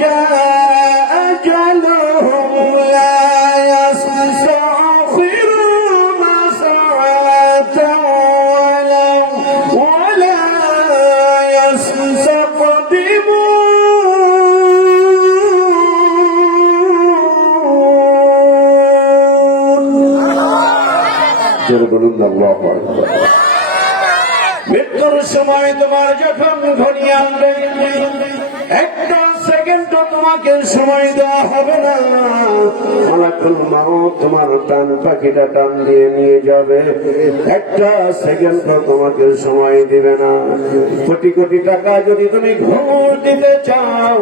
جاء أجلهم لا يستأخرون ساعة ولا يستقدمون الله أكبر মৃত্যুর সময় তোমার যখন ঘনিয়ে আসবে একটা সেকেন্ড তোমাকে সময় দেওয়া হবে না। মালাকুল মাউত তোমার প্রাণ পাখিটা টান দিয়ে নিয়ে যাবে, একটা সেকেন্ড তোমাকে সময় দিবে না। কোটি কোটি টাকা যদি তুমি ঘুষ দিতে চাও,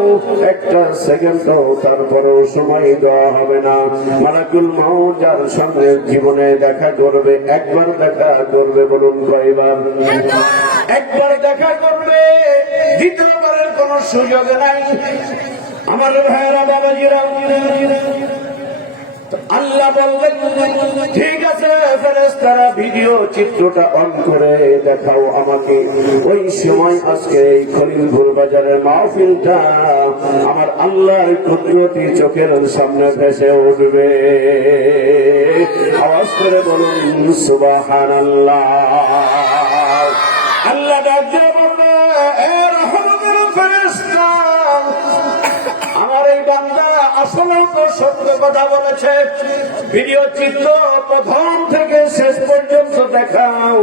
একটা সেকেন্ড তারপরেও সময় দেওয়া হবে না। মালাকুল মাউত যার সঙ্গে জীবনে দেখা করবে, একবার দেখা করবে, বলুন কয়বার? একবার দেখা করবে, দ্বিতীয়বারের কোন সুযোগ নাই। আমার ভাইয়েরা, বাবাজিরা, আল্লাহ বললেন ঠিক আছে ফেরেশতারা ভিডিও চিত্রটা অন করে দেখাও আমাকে। ওই সময় আজকে এই খলিলপুর বাজারের মাহফিলটা আমার আল্লাহর কুদরতি চোখের সামনে ভেসে উঠবে। আওয়াজ করে বলুন সুবহানাল্লাহ। আল্লাহ ডাক দিয়ে বলবে, এ রহমতের ফেরেশতা, আমার এই বান্দা আসলে তো সত্য কথা বলেছে। ভিডিও চিত্র প্রথম থেকে শেষ পর্যন্ত দেখাও।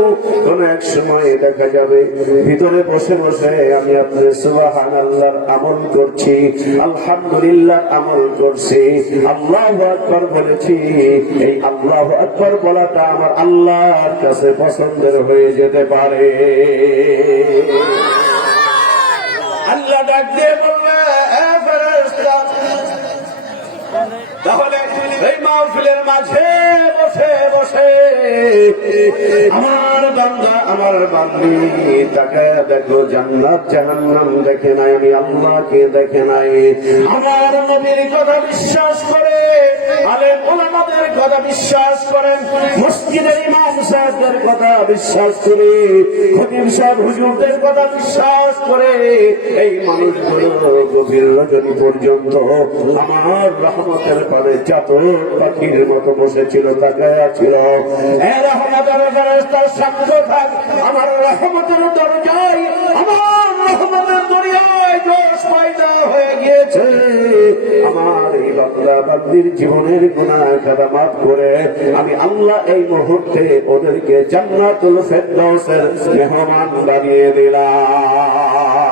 কোন এক সময় দেখা যাবে ভিতরে বসে বসে আমি আপনার সুবহানাল্লাহর আমল করছি, আলহামদুলিল্লাহ আমল করছি, আল্লাহু আকবার বলেছি। এই আল্লাহু আকবার বলাটা আমার আল্লাহর কাছে পছন্দের হয়ে যেতে পারে। আল্লাহ ডাক দিয়ে বলবে, এ ফেরেশতা, তাহলে এই মাহফিলের মাঝে বসে বসে আমার বান্দা, আমার বান্দি তাকে দেখো, জান্নাত জাহান্নাম দেখে নাই, আমি আল্লাহকে দেখে নাই। আমার নবীর কথা বিশ্বাস করে, আলেম ওলামাদের কথা বিশ্বাস করেন, মসজিদের ইমাম সাহেবদের কথা বিশ্বাস করে, খতিব সাহেব হুজুরদের কথা বিশ্বাস করে, এই মানুষগুলো গভীর রজনী পর্যন্ত আমার রহমতের পারে চাতক পাখির মতো বসেছিল, তাকায়া ছিল। এ রহমতের ফেরেশতার সাক্ষ্য থাক, আমার রহমতের দরজায়, আমার রহমতের দরিয়ায় দোষ পয়দা হয়ে গিয়েছে। আমার এই বান্দা বান্দির জীবনের গুনাহ খাতা মাফ করে আমি আল্লাহ এই মুহূর্তে ওদেরকে জান্নাতুল ফেরদাউসের মেহমান বানিয়ে দিলাম।